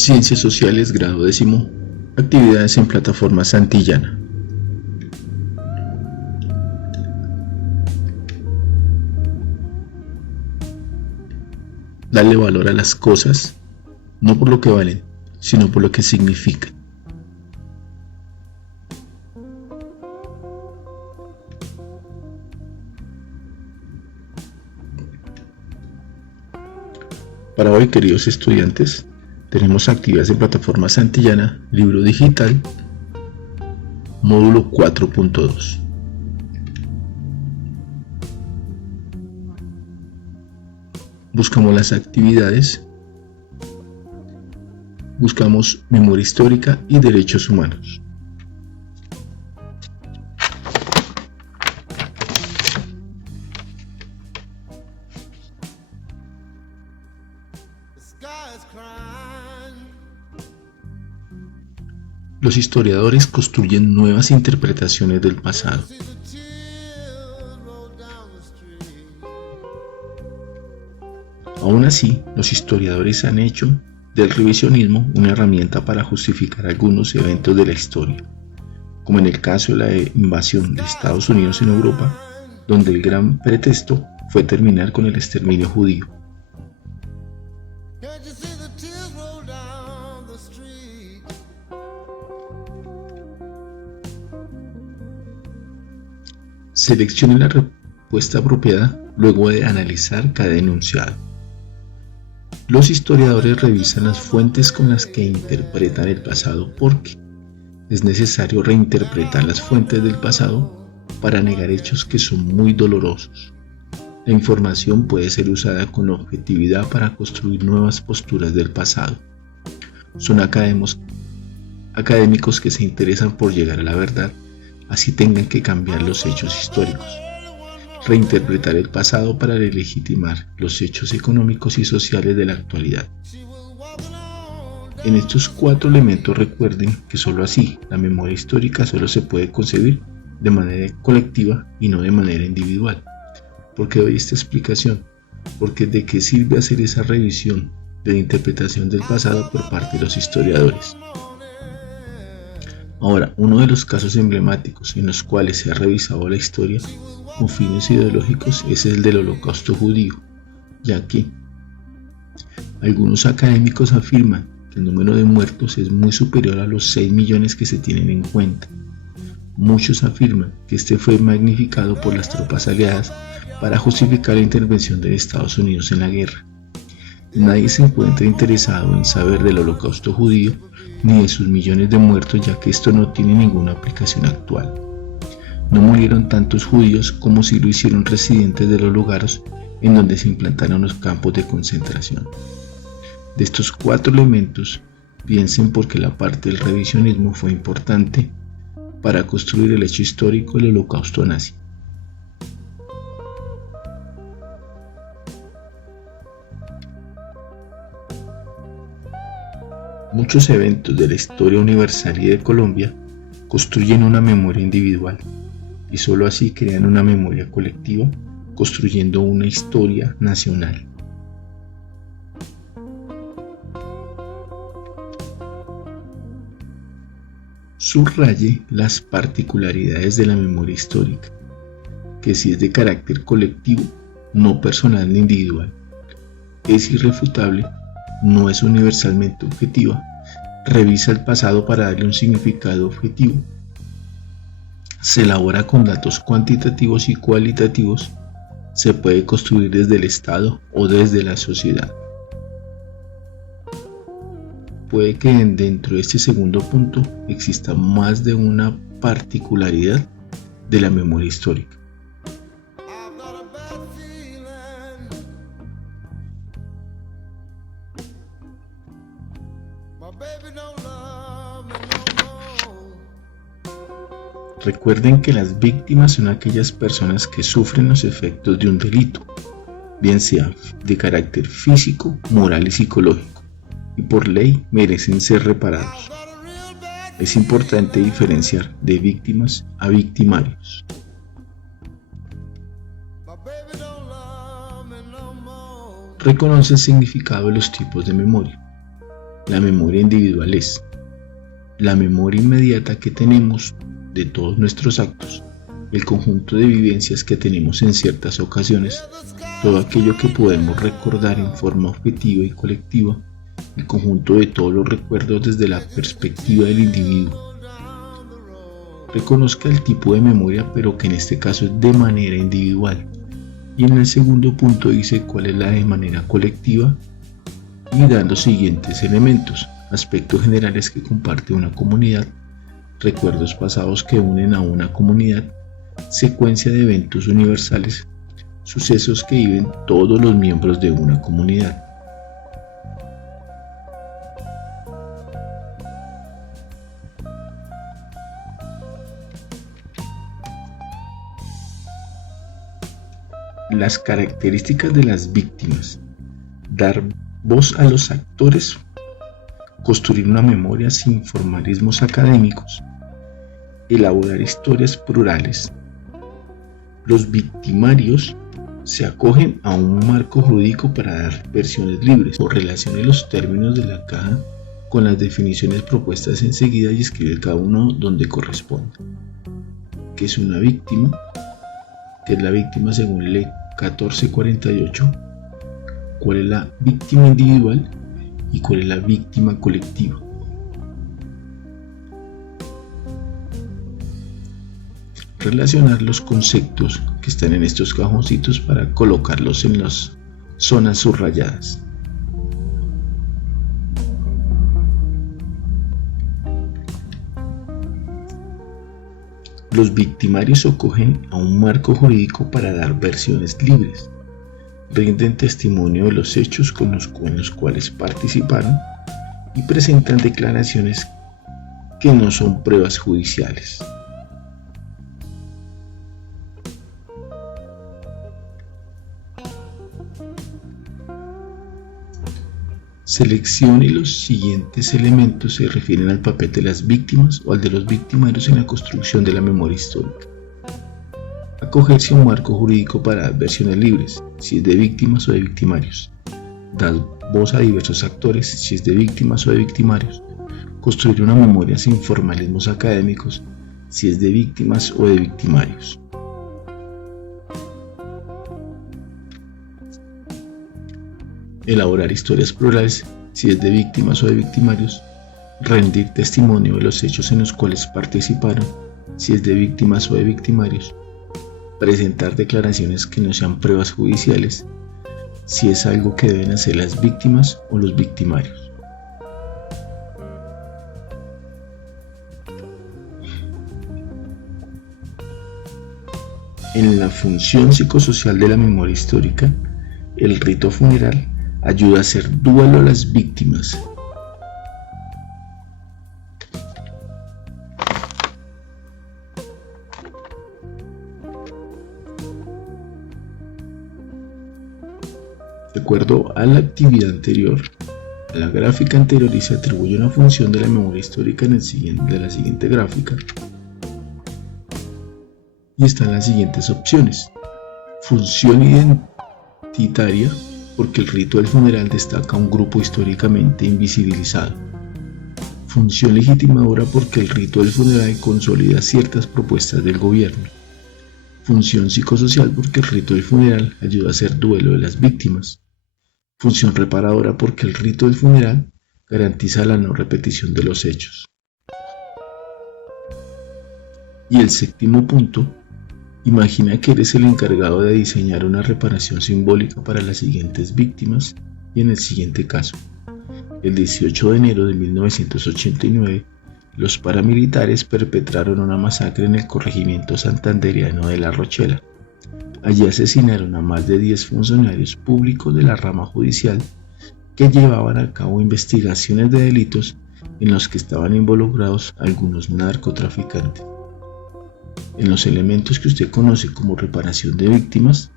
Ciencias Sociales, grado 10º, actividades en plataforma Santillana. Darle valor a las cosas, no por lo que valen, sino por lo que significan. Para hoy, queridos estudiantes, tenemos actividades en plataforma Santillana, libro digital, módulo 4.2. Buscamos las actividades, buscamos memoria histórica y derechos humanos. Los historiadores construyen nuevas interpretaciones del pasado. Aún así, los historiadores han hecho del revisionismo una herramienta para justificar algunos eventos de la historia, como en el caso de la invasión de Estados Unidos en Europa, donde el gran pretexto fue terminar con el exterminio judío. Seleccione la respuesta apropiada luego de analizar cada enunciado. Los historiadores revisan las fuentes con las que interpretan el pasado porque es necesario reinterpretar las fuentes del pasado para negar hechos que son muy dolorosos. La información puede ser usada con objetividad para construir nuevas posturas del pasado. Son académicos que se interesan por llegar a la verdad, así tengan que cambiar los hechos históricos. Reinterpretar el pasado para legitimar los hechos económicos y sociales de la actualidad. En estos 4 elementos recuerden que solo así la memoria histórica solo se puede concebir de manera colectiva y no de manera individual. ¿Por qué doy esta explicación? Porque ¿de qué sirve hacer esa revisión de la interpretación del pasado por parte de los historiadores? Ahora, uno de los casos emblemáticos en los cuales se ha revisado la historia con fines ideológicos es el del Holocausto judío, ya que algunos académicos afirman que el número de muertos es muy superior a los 6 millones que se tienen en cuenta. Muchos afirman que este fue magnificado por las tropas aliadas para justificar la intervención de Estados Unidos en la guerra. Nadie se encuentra interesado en saber del Holocausto judío ni de sus millones de muertos, ya que esto no tiene ninguna aplicación actual. No murieron tantos judíos como si lo hicieron residentes de los lugares en donde se implantaron los campos de concentración. De estos 4 elementos, piensen por qué la parte del revisionismo fue importante para construir el hecho histórico del Holocausto nazi. Muchos eventos de la historia universal y de Colombia construyen una memoria individual y solo así crean una memoria colectiva, construyendo una historia nacional. Subraye las particularidades de la memoria histórica, que si es de carácter colectivo, no personal ni individual, es irrefutable, no es universalmente objetiva, revisa el pasado para darle un significado objetivo, se elabora con datos cuantitativos y cualitativos, se puede construir desde el Estado o desde la sociedad. Puede que dentro de este segundo punto exista más de una particularidad de la memoria histórica. Recuerden que las víctimas son aquellas personas que sufren los efectos de un delito, bien sea de carácter físico, moral y psicológico, y por ley merecen ser reparados. Es importante diferenciar de víctimas a victimarios. Reconoce el significado de los tipos de memoria. La memoria individual es la memoria inmediata que tenemos de todos nuestros actos, el conjunto de vivencias que tenemos en ciertas ocasiones, todo aquello que podemos recordar en forma objetiva y colectiva, el conjunto de todos los recuerdos desde la perspectiva del individuo. Reconozca el tipo de memoria, pero que en este caso es de manera individual. Y en el segundo punto dice cuál es la de manera colectiva y dan los siguientes elementos: aspectos generales que comparte una comunidad, recuerdos pasados que unen a una comunidad, secuencia de eventos universales, sucesos que viven todos los miembros de una comunidad. Las características de las víctimas: dar voz a los actores, construir una memoria sin formalismos académicos, elaborar historias plurales. Los victimarios se acogen a un marco jurídico para dar versiones libres, o relacione los términos de la caja con las definiciones propuestas enseguida y escribe cada uno donde corresponda. ¿Qué es una víctima? ¿Qué es la víctima según Ley 1448? ¿Cuál es la víctima individual y cuál es la víctima colectiva? Relacionar los conceptos que están en estos cajoncitos para colocarlos en las zonas subrayadas. Los victimarios se acogen a un marco jurídico para dar versiones libres, rinden testimonio de los hechos con los cuales participaron y presentan declaraciones que no son pruebas judiciales. Seleccione los siguientes elementos se refieren al papel de las víctimas o al de los victimarios en la construcción de la memoria histórica. Acogerse a un marco jurídico para dar versiones libres, si es de víctimas o de victimarios. Dar voz a diversos actores, si es de víctimas o de victimarios. Construir una memoria sin formalismos académicos, si es de víctimas o de victimarios. Elaborar historias plurales, si es de víctimas o de victimarios. Rendir testimonio de los hechos en los cuales participaron, si es de víctimas o de victimarios. Presentar declaraciones que no sean pruebas judiciales, si es algo que deben hacer las víctimas o los victimarios. En la función psicosocial de la memoria histórica, el rito funeral ayuda a hacer duelo a las víctimas. De acuerdo a la actividad anterior, a la gráfica anterior, y se atribuye una función de la memoria histórica de la siguiente gráfica. Y están las siguientes opciones. Función identitaria, porque el rito del funeral destaca a un grupo históricamente invisibilizado. Función legitimadora, porque el rito del funeral consolida ciertas propuestas del gobierno. Función psicosocial, porque el rito del funeral ayuda a hacer duelo de las víctimas. Función reparadora, porque el rito del funeral garantiza la no repetición de los hechos. Y el séptimo punto: imagina que eres el encargado de diseñar una reparación simbólica para las siguientes víctimas y en el siguiente caso. El 18 de enero de 1989, los paramilitares perpetraron una masacre en el corregimiento santandereano de La Rochela. Allí asesinaron a más de 10 funcionarios públicos de la rama judicial que llevaban a cabo investigaciones de delitos en los que estaban involucrados algunos narcotraficantes. En los elementos que usted conoce como reparación de víctimas,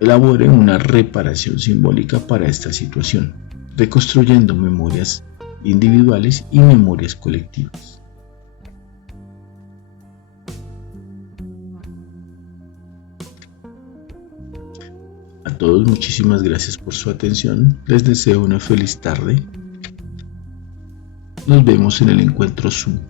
elabore una reparación simbólica para esta situación, reconstruyendo memorias individuales y memorias colectivas. A todos muchísimas gracias por su atención. Les deseo una feliz tarde. Nos vemos en el encuentro Zoom.